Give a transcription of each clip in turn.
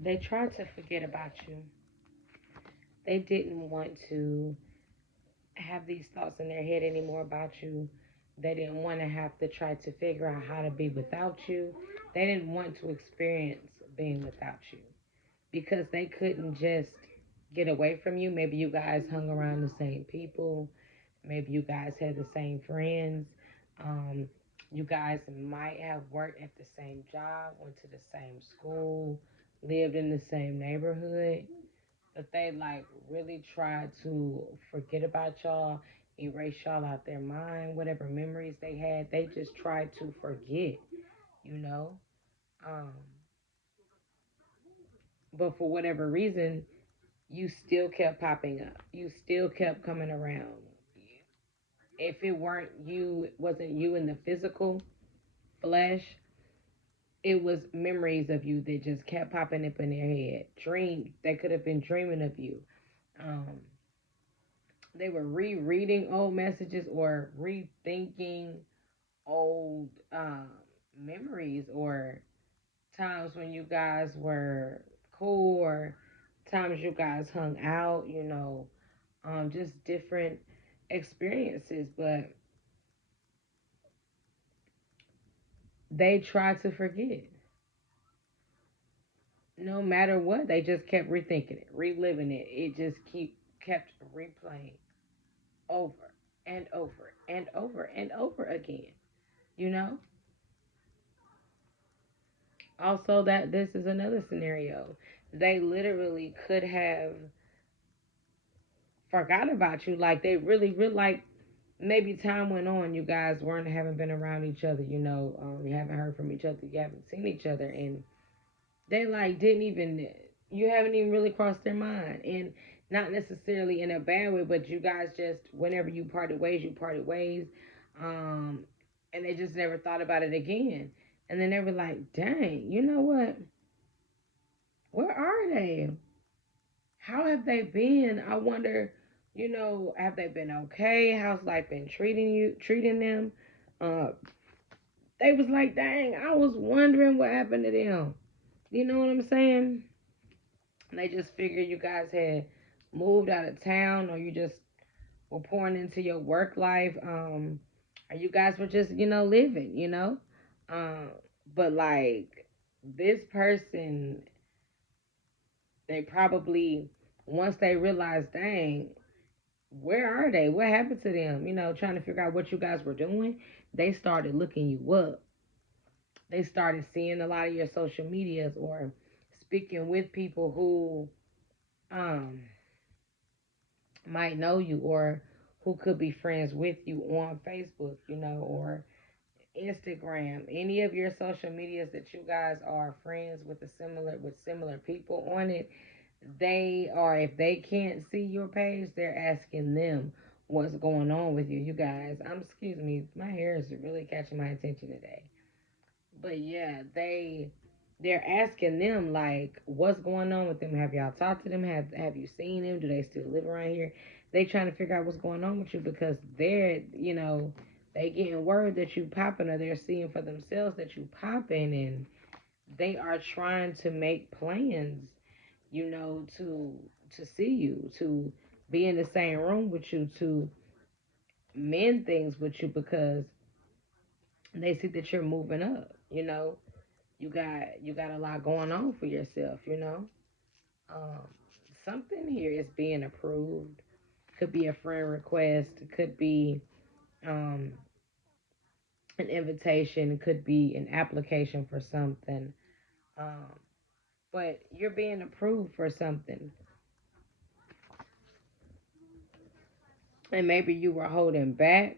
They tried to forget about you. They didn't want to have these thoughts in their head anymore about you. They didn't want to have to try to figure out how to be without you. They didn't want to experience being without you because they couldn't just get away from you. Maybe you guys hung around the same people. Maybe you guys had the same friends. Um, you guys might have worked at the same job, went to the same school, lived in the same neighborhood, but they like really tried to forget about y'all, erase y'all out their mind, whatever memories they had, they just tried to forget, you know. Um, but for whatever reason, you still kept popping up. You still kept coming around. If it weren't you, it wasn't you in the physical flesh, it was memories of you that just kept popping up in their head. Dreams, they could have been dreaming of you. Um, they were rereading old messages or rethinking old memories or times when you guys were cool or times you guys hung out, just different experiences. But they try to forget. No matter what, they just kept rethinking it, reliving it. It just kept replaying over and over and over and over again. You know. Also, that this is another scenario. They literally could have forgot about you. Like they really like maybe time went on. You guys haven't been around each other. You haven't heard from each other. You haven't seen each other, and they like didn't even you haven't even really crossed their mind, and not necessarily in a bad way, but you guys just whenever you parted ways, um, and they just never thought about it again, and then they were like, dang, you know what? Where are they? How have they been? I wonder, have they been okay? How's life been treating them? Uh, they was like, dang, I was wondering what happened to them. You know what I'm saying? They just figured you guys had moved out of town or you just were pouring into your work life. Or you guys were just, living, Um, but like this person, they probably once they realized, dang, where are they? What happened to them? Trying to figure out what you guys were doing. They started looking you up. They started seeing a lot of your social medias or speaking with people who um might know you or who could be friends with you on Facebook, or Instagram, any of your social medias that you guys are friends with similar people on it, they are if they can't see your page, they're asking them what's going on with you. You guys, excuse me, my hair is really catching my attention today. But yeah, they're asking them like what's going on with them. Have y'all talked to them? Have you seen them? Do they still live around here? They trying to figure out what's going on with you because they getting word that you popping or they're seeing for themselves that you popping, and they are trying to make plans, to see you, to be in the same room with you, to mend things with you because they see that you're moving up. You got a lot going on for yourself. Um, something here is being approved. Could be a friend request. Could be um, an invitation. Could be an application for something. Um, but you're being approved for something, and maybe you were holding back.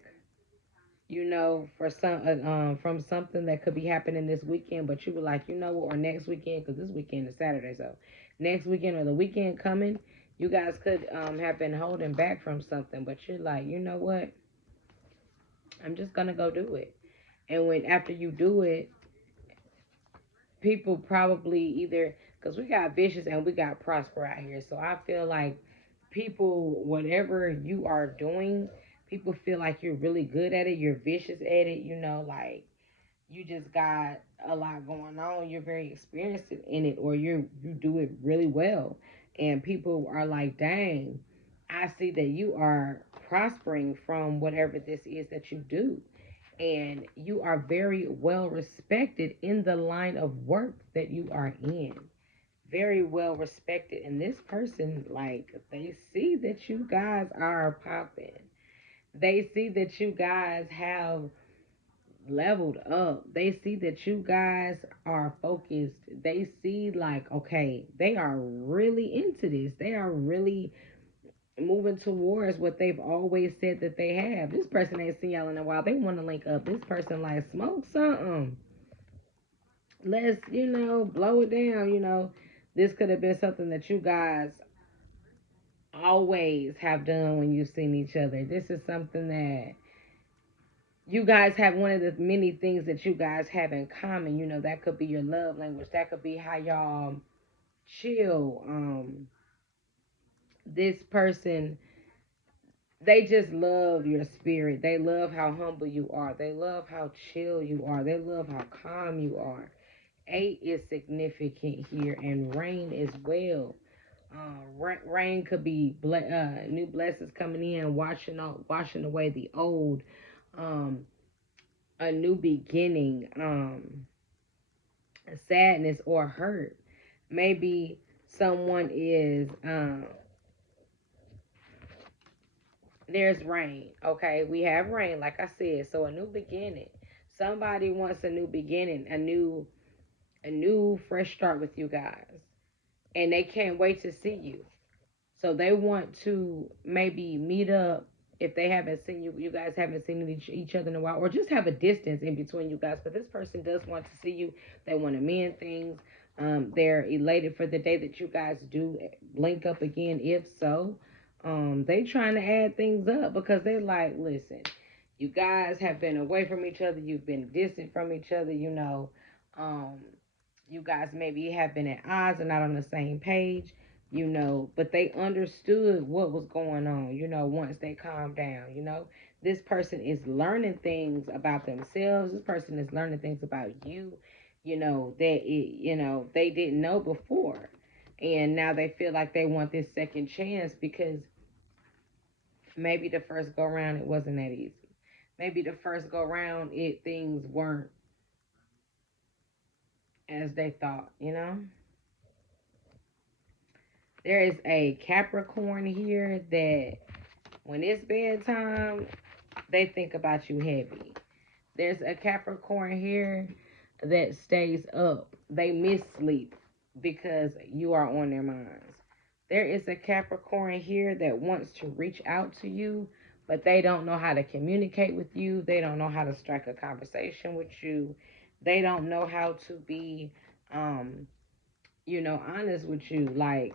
For from something that could be happening this weekend, but you were like, or next weekend, because this weekend is Saturday, so next weekend or the weekend coming, you guys could have been holding back from something, but you're like, you know what, I'm just gonna go do it. And when after you do it, people probably either because we got vicious and we got prosper out here, so I feel like people, whatever you are doing, people feel like you're really good at it, you're vicious at it, like you just got a lot going on. You're very experienced in it, or you do it really well, and people are like, "Dang, I see that you are prospering from whatever this is that you do." And you are very well respected in the line of work that you are in. Very well respected. And this person, like, they see that you guys are popping. They see that you guys have leveled up. They see that you guys are focused. They see, like, okay, they are really into this. They are really moving towards what they've always said that they have. This person ain't seen y'all in a while. They want to link up. This person like smoke something. Let's, blow it down. This could have been something that you guys always have done when you've seen each other. This is something that you guys have, one of the many things that you guys have in common. That could be your love language. That could be how y'all chill. This person, they just love your spirit. They love how humble you are. They love how chill you are. They love how calm you are. 8 is significant here, and rain as well. Rain could be new blessings coming in, washing away the old, um, a new beginning, sadness or hurt. Maybe someone is there's rain. Okay, we have rain, like I said. So a new beginning. Somebody wants a new beginning, a new fresh start with you guys, and they can't wait to see you. So they want to maybe meet up if they haven't seen you. You guys haven't seen each other in a while, or just have a distance in between you guys. But this person does want to see you. They want to mend things. They're elated for the day that you guys do link up again. If so, they trying to add things up because they're like, listen, you guys have been away from each other. You've been distant from each other. Um, you guys maybe have been at odds and not on the same page. But they understood what was going on. Once they calmed down. This person is learning things about themselves. This person is learning things about you. They didn't know before, and now they feel like they want this second chance because maybe the first go round it wasn't that easy. Maybe the first go round things weren't as they thought. There is a Capricorn here that when it's bedtime, they think about you heavy. There's a Capricorn here that stays up. They miss sleep because you are on their minds. There is a Capricorn here that wants to reach out to you, but they don't know how to communicate with you. They don't know how to strike a conversation with you. They don't know how to be, honest with you. Like,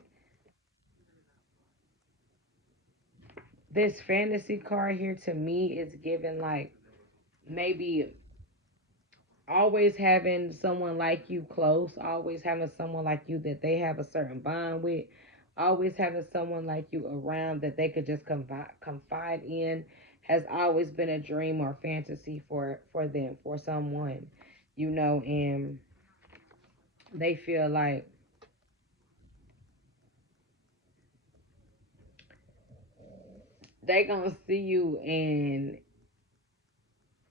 this fantasy card here to me is given like maybe always having someone like you close, always having someone like you that they have a certain bond with, always having someone like you around that they could just confide in has always been a dream or fantasy for them, for someone, and they feel like they gonna see you and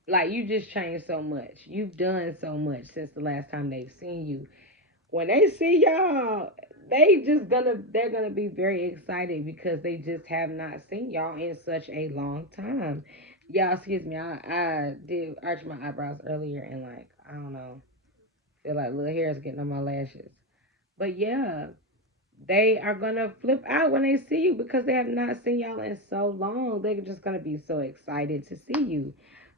like you just changed so much. You've done so much since the last time they've seen you. When they see y'all, they're gonna be very excited because they just have not seen y'all in such a long time. Y'all, excuse me, I did arch my eyebrows earlier and like I don't know, feel like little hairs getting on my lashes. But yeah, they are gonna flip out when they see you because they have not seen y'all in so long. They're just gonna be so excited to see you.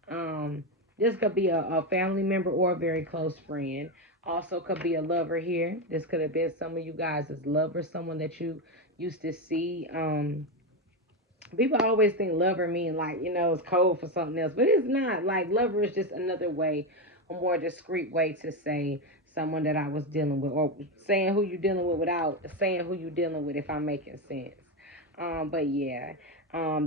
Um, this could be a family member or a very close friend. Also, could be a lover here. This could have been some of you guys as lovers, someone that you used to see. People always think lover mean like it's code for something else, but it's not. Like lover is just another way, a more discreet way to say someone that I was dealing with, or saying who you dealing with without saying who you dealing with. If I'm making sense. But yeah,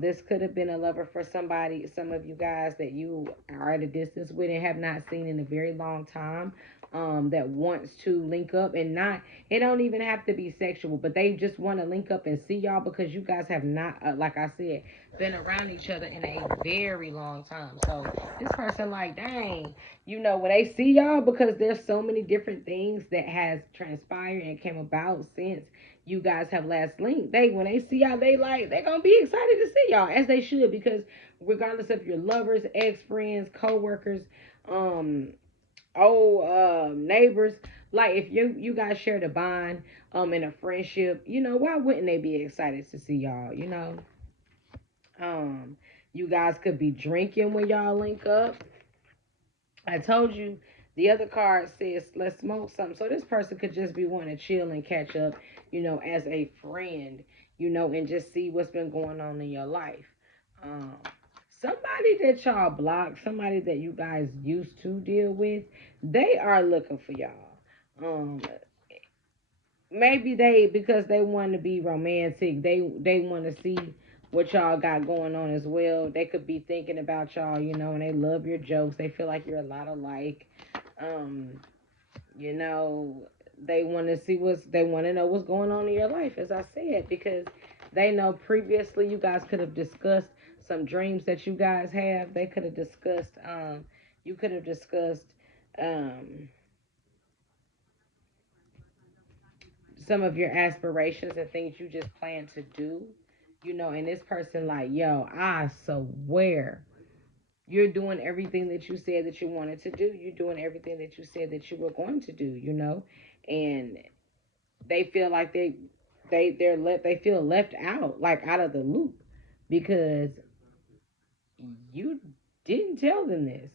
This could have been a lover for somebody, some of you guys that you are at a distance with and have not seen in a very long time. That wants to link up and not, it don't even have to be sexual, but they just want to link up and see y'all because you guys have not, like I said, been around each other in a very long time. So this person, like, dang, when they see y'all, because there's so many different things that has transpired and came about since you guys have last linked. When they see y'all, they gonna be excited to see y'all, as they should, because regardless of your lovers, ex-friends, co-workers, um neighbors, like if you guys shared a bond in a friendship, why wouldn't they be excited to see y'all? um you guys could be drinking when y'all link up. I told you the other card says let's smoke something. So this person could just be wanting to chill and catch up, as a friend, and just see what's been going on in your life. Um, Somebody that y'all block, somebody that you guys used to deal with, they are looking for y'all. Maybe because they want to be romantic, they want to see what y'all got going on as well. They could be thinking about y'all, and they love your jokes. They feel like you're a lot alike. um you know they want to they want to know what's going on in your life, as I said, because they know previously you guys could have discussed some dreams that you guys have. They could have discussed you could have discussed um some of your aspirations and things you just plan to do, and this person, like, yo, I swear you're doing everything that you said that you wanted to do. You're doing everything that you said that you were going to do, and they feel like they feel left out, like out of the loop, because you didn't tell them this.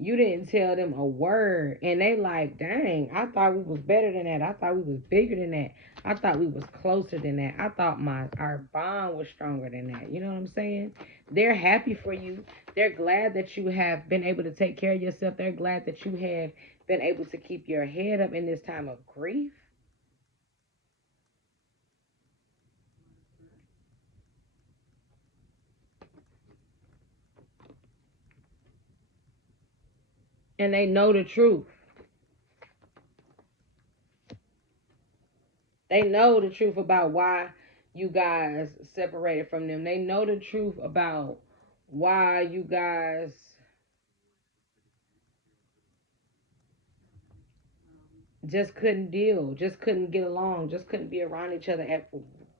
You didn't tell them a word, and they like, dang, I thought we was better than that. I thought we was bigger than that. I thought we was closer than that. I thought our bond was stronger than that. You know what I'm saying? They're happy for you. They're glad that you have been able to take care of yourself. They're glad that you have been able to keep your head up in this time of grief. And they know the truth. They know the truth about why you guys separated from them. They know the truth about why you guys just couldn't deal, just couldn't get along, just couldn't be around each other at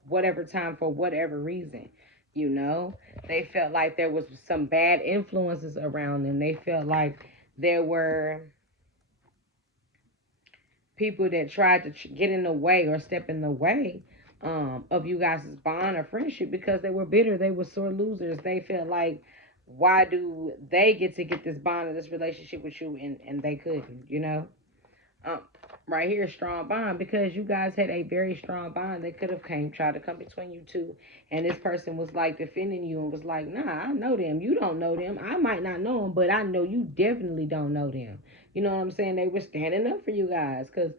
whatever time for whatever reason. They felt like there was some bad influences around them. They felt like there were people that tried to get in the way or step in the way of you guys' bond or friendship, because they were bitter. They were sore losers. They felt like, why do they get to get this bond or this relationship with you, and they couldn't, um, right here, strong bond, because you guys had a very strong bond. They could have tried to come between you two, and this person was like defending you and was like, nah, I know them, you don't know them. I might not know them, but I know you definitely don't know them. You know what I'm saying? They were standing up for you guys, because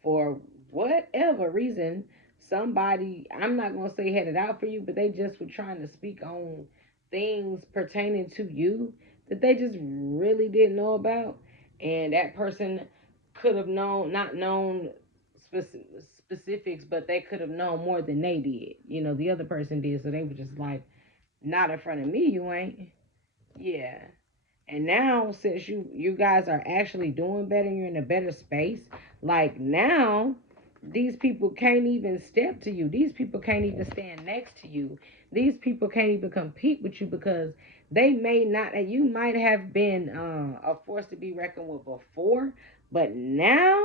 for whatever reason, somebody, I'm not gonna say had it out for you, but they just were trying to speak on things pertaining to you that they just really didn't know about. And that person could have not known specifics, but they could have known more than they did. The other person did, so they were just like, not in front of me, you ain't. Yeah. And now, since you guys are actually doing better, you're in a better space. Like now, these people can't even step to you. These people can't even stand next to you. These people can't even compete with you, because they may not. You might have been a force to be reckoned with before, but now,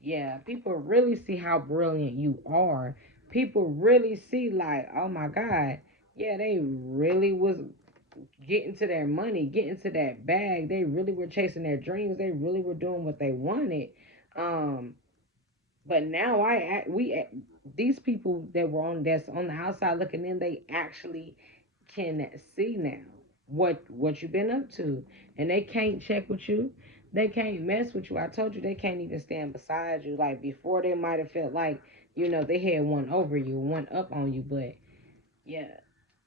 yeah, people really see how brilliant you are. People really see, like, oh my God, yeah, they really was getting to their money, getting to that bag. They really were chasing their dreams. They really were doing what they wanted. Um, but now these people that were that's on the outside looking in, they actually can see now what you've been up to, and they can't check with you. They can't mess with you. I told you they can't even stand beside you. Like before, they might have felt like, you know, they had one over you, one up on you. But yeah,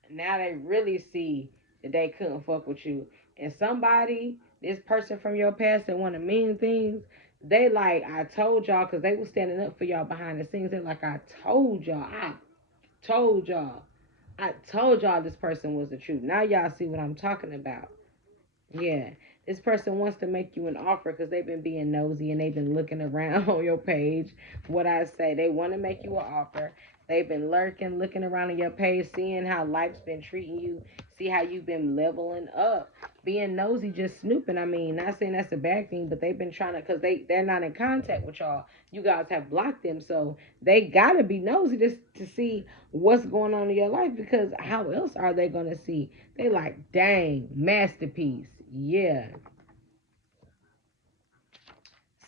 now they really see that they couldn't fuck with you. And somebody, this person from your past that want to mean things, they like, I told y'all, because they was standing up for y'all behind the scenes. They like, told y'all, I told y'all this person was the truth. Now y'all see what I'm talking about. Yeah. This person wants to make you an offer because they've been being nosy and they've been looking around on your page. What I say, they want to make you an offer. They've been lurking, looking around on your page, seeing how life's been treating you, see how you've been leveling up. Being nosy, just snooping. I mean, not saying that's a bad thing, but they've been trying to, because they're not in contact with y'all. You guys have blocked them, so they gotta be nosy just to see what's going on in your life, because how else are they gonna see? They like, dang, masterpiece. Yeah.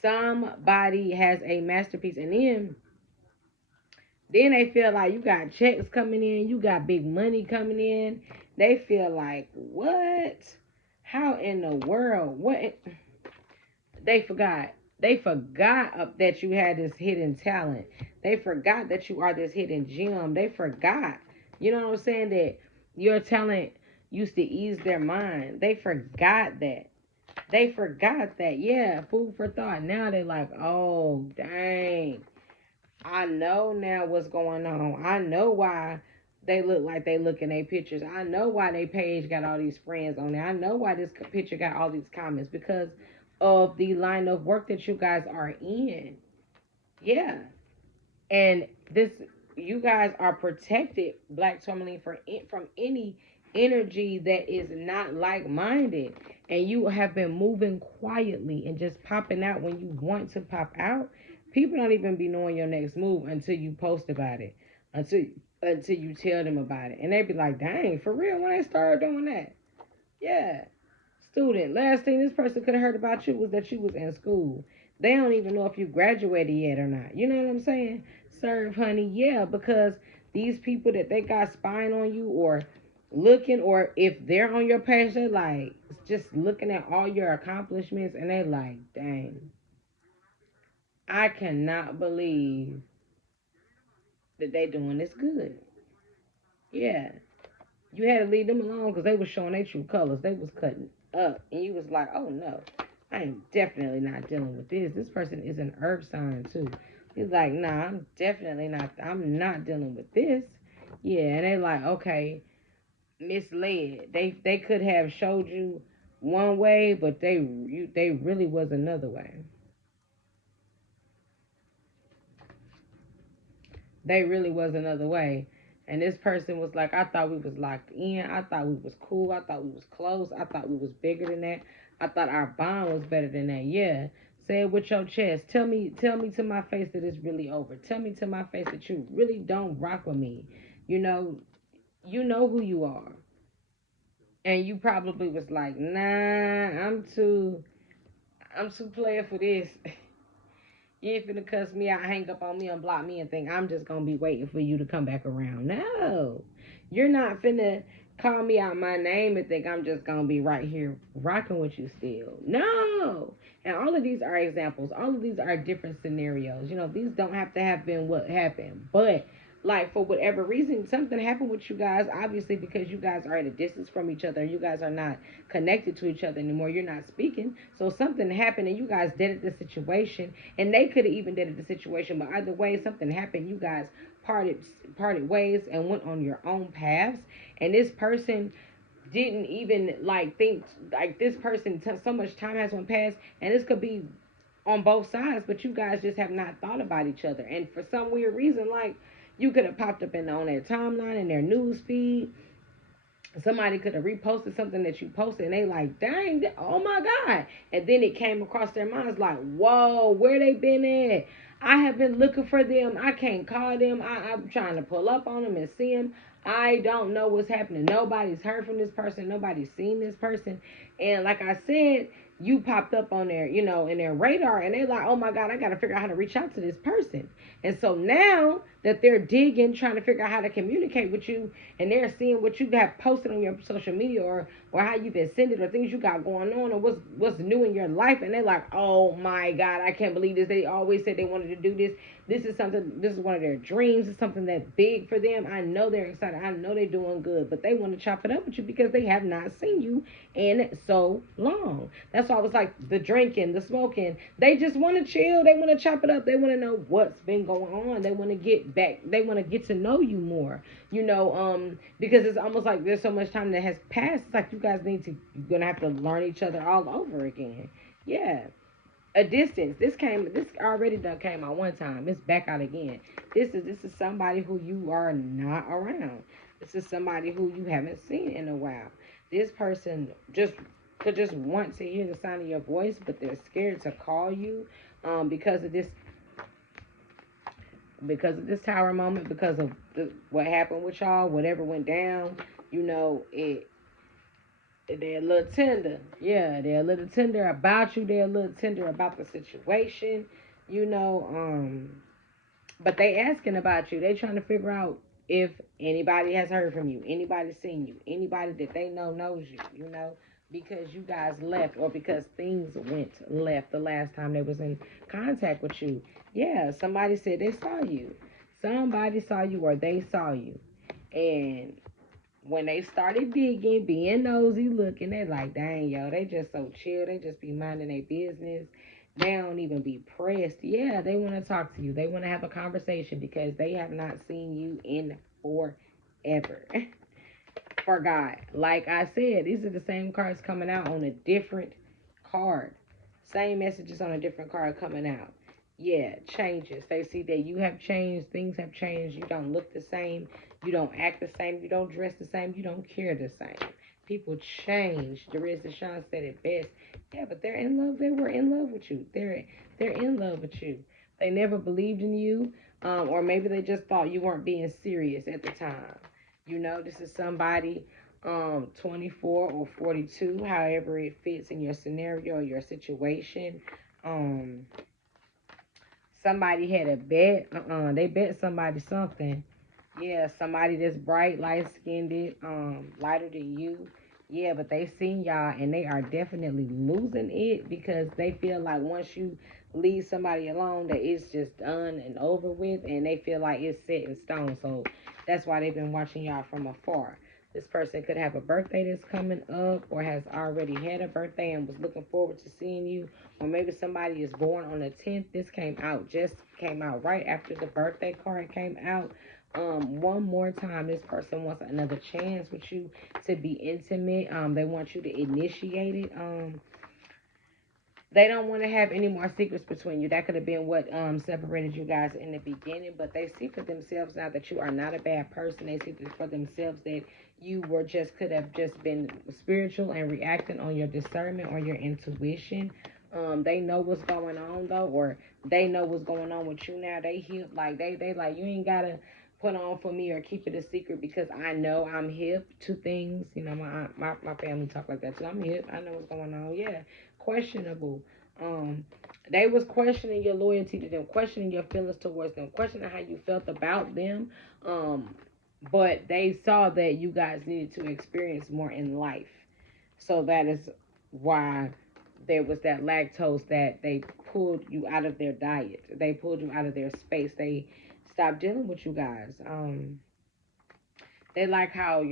Somebody has a masterpiece, and then they feel like you got checks coming in, you got big money coming in. They feel like, what? How in the world? What? They forgot. They forgot that you had this hidden talent. They forgot that you are this hidden gem. They forgot. You know what I'm saying? That your talent used to ease their mind. They forgot that. They forgot that. Yeah, food for thought. Now they're like, oh, dang. I know now what's going on. I know why they look like they look in their pictures. I know why they page got all these friends on there. I know why this picture got all these comments, because of the line of work that you guys are in. Yeah. And this, you guys are protected, Black Tourmaline, from any energy that is not like-minded. And you have been moving quietly and just popping out when you want to pop out. People don't even be knowing your next move until you post about it, until you tell them about it, and they be like, dang, for real, when they started doing that. Yeah. Student, last thing this person could have heard about you was that you was in school. They don't even know if you graduated yet or not. You know what I'm saying? Serve, honey. Yeah, because these people that they got spying on you, or looking, or if they're on your page, they like just looking at all your accomplishments, and they like, dang, I cannot believe that they doing this good. Yeah. You had to leave them alone because they was showing their true colors. They was cutting up. And you was like, oh no, I am definitely not dealing with this. This person is an earth sign too. He's like, nah, I'm not dealing with this. Yeah, and they like, okay, misled. They could have showed you one way, but they really was another way. They really was another way. And this person was like, I thought we was locked in. I thought we was cool. I thought we was close. I thought we was bigger than that. I thought our bond was better than that. Yeah. Say it with your chest. Tell me to my face that it's really over. Tell me to my face that you really don't rock with me. You know who you are. And you probably was like, nah, I'm too player for this. You ain't finna cuss me out, hang up on me, and block me, and think I'm just gonna be waiting for you to come back around. No. You're not finna call me out my name and think I'm just gonna be right here rocking with you still. No. And all of these are examples. All of these are different scenarios. You know, these don't have to have been what happened. But like, for whatever reason, something happened with you guys, obviously, because you guys are at a distance from each other. You guys are not connected to each other anymore. You're not speaking. So something happened and you guys deaded the situation. And they could have even deaded the situation. But either way, something happened. You guys parted ways and went on your own paths. And this person didn't even like think, like, this person, so much time has went past, and this could be on both sides, but you guys just have not thought about each other. And for some weird reason, like, you could have popped up on their timeline, in their news feed. Somebody could have reposted something that you posted, and they like, dang, oh my God. And then it came across their minds like, whoa, where they been at? I have been looking for them. I can't call them. I'm trying to pull up on them and see them. I don't know what's happening. Nobody's heard from this person. Nobody's seen this person. And like I said, you popped up on their, in their radar, and they're like, oh my God, I got to figure out how to reach out to this person. And so now that they're digging, trying to figure out how to communicate with you, and they're seeing what you have posted on your social media, or how you've been sending, or things you got going on, or what's new in your life, and they're like, oh my God, I can't believe this. They always said they wanted to do this. This is something, this is one of their dreams. It's something that's big for them. I know they're excited. I know they're doing good, but they want to chop it up with you because they have not seen you in so long. That's why I was like, the drinking, the smoking. They just want to chill. They want to chop it up. They want to know what's been going on. They want to get back. They want to get to know you more. Because it's almost like there's so much time that has passed. It's like you guys you're gonna have to learn each other all over again. Yeah, a distance. This already done came out one time. It's back out again. This is somebody who you are not around. This is somebody who you haven't seen in a while. This person could just want to hear the sound of your voice, but they're scared to call you, because of this tower moment, because of what happened with y'all, whatever went down. It they're a little tender. Yeah, they're a little tender about you. They're a little tender about the situation. You know, but they asking about you. They trying to figure out if anybody has heard from you, anybody seen you, anybody that they know knows you. Because you guys left, or because things went left the last time they was in contact with you. Yeah, somebody said they saw you. Somebody saw you, or they saw you, and when they started digging, being nosy, looking, they like, dang, yo, they just so chill. They just be minding their business. They don't even be pressed. Yeah, they want to talk to you. They want to have a conversation because they have not seen you in forever. For God. Like I said, these are the same cards coming out on a different card. Same messages on a different card coming out. Yeah, changes. They see that you have changed. Things have changed. You don't look the same. You don't act the same. You don't dress the same. You don't care the same. People change. Darius Deshawn said it best. Yeah, but they're in love. They were in love with you. They're in love with you. They never believed in you, or maybe they just thought you weren't being serious at the time. This is somebody 24 or 42, however it fits in your scenario or your situation. Um, Somebody had a bet. They bet somebody something. Yeah, somebody that's bright, light skinned, lighter than you. Yeah, but they seen y'all and they are definitely losing it because they feel like once you leave somebody alone that it's just done and over with, and they feel like it's set in stone. So that's why they've been watching y'all from afar. This person could have a birthday that's coming up, or has already had a birthday and was looking forward to seeing you. Or maybe somebody is born on the 10th. This came out right after the birthday card came out. One more time, this person wants another chance with you to be intimate. They want you to initiate it. They don't want to have any more secrets between you. That could have been what separated you guys in the beginning. But they see for themselves now that you are not a bad person. They see for themselves that you could have just been spiritual and reacting on your discernment or your intuition. They know what's going on though, or they know what's going on with you now. They hip, like they like, you ain't gotta put on for me or keep it a secret, because I know I'm hip to things. My family talk like that too. I'm hip. I know what's going on. Yeah, questionable. Um, they was questioning your loyalty to them, questioning your feelings towards them, questioning how you felt about them. But they saw that you guys needed to experience more in life, so that is why there was that lactose that they pulled you out of their diet. They pulled you out of their space. They stopped dealing with you guys. They like how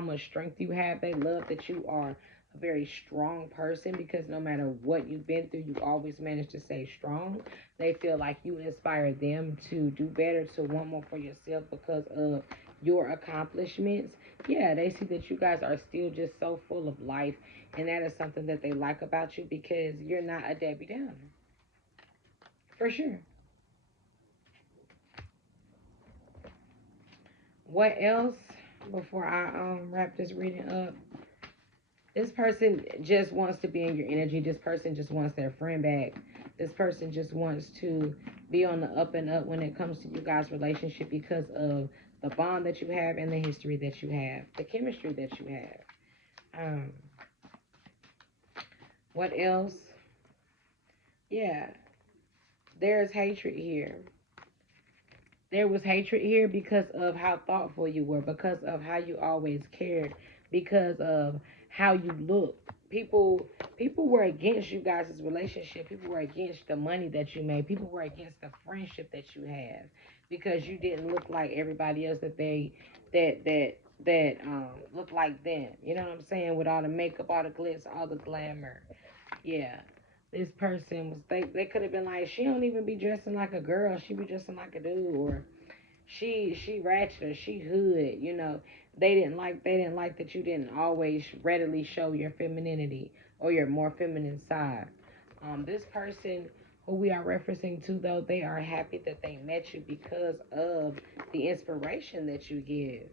much strength you have. They love that you are a very strong person, because no matter what you've been through, you always manage to stay strong. They feel like you inspire them to do better, to want more for yourself because of your accomplishments. Yeah, they see that you guys are still just so full of life, and that is something that they like about you, because you're not a Debbie Downer. For sure. What else before I wrap this reading up? This person just wants to be in your energy. This person just wants their friend back. This person just wants to be on the up and up when it comes to you guys' relationship, because of the bond that you have and the history that you have, the chemistry that you have. What else? Yeah, there's hatred here. There was hatred here because of how thoughtful you were, because of how you always cared, because of how you looked. people were against you guys' relationship. People were against the money that you made. People were against the friendship that you have because you didn't look like everybody else that look like them. You know what I'm saying? With all the makeup, all the glitz, all the glamour. Yeah. This person was they could have been like, she don't even be dressing like a girl, she be dressing like a dude, or she ratchet, or she hood, you know. They didn't like that you didn't always readily show your femininity or your more feminine side. This person who we are referencing to, though, they are happy that they met you because of the inspiration that you give.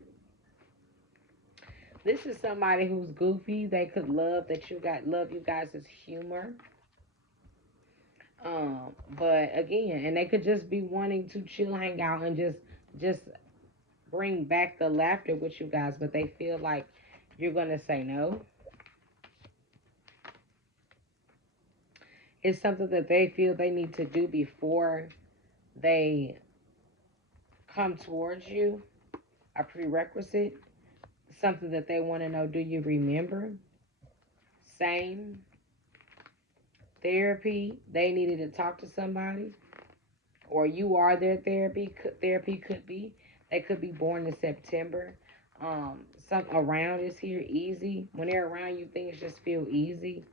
This is somebody who's goofy. They could love you guys' humor. But again, and they could just be wanting to chill, hang out, and just bring back the laughter with you guys, but they feel like you're gonna say no. It's something that they feel they need to do before they come towards you, a prerequisite, something that they want to know, do you remember? Same. Therapy, they needed to talk to somebody, or you are their therapy. Therapy could be, they could be born in September. Some around is here easy. When they're around you, things just feel easy.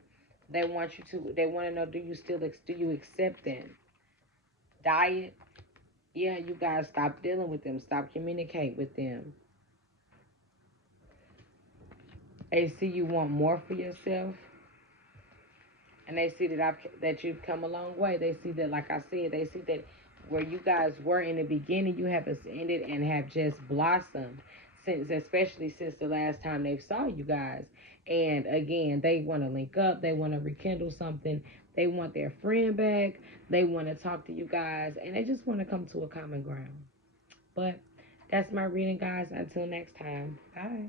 They want to know, do you accept them? Diet, yeah, you guys stop dealing with them, stop communicate with them. They see you want more for yourself, and they see that you've come a long way. They see that, like I said, they see that where you guys were in the beginning, you have ascended and have just blossomed since, especially since the last time they saw you guys. And again, they want to link up, they want to rekindle something, they want their friend back, they want to talk to you guys, and they just want to come to a common ground. But that's my reading, guys. Until next time, bye.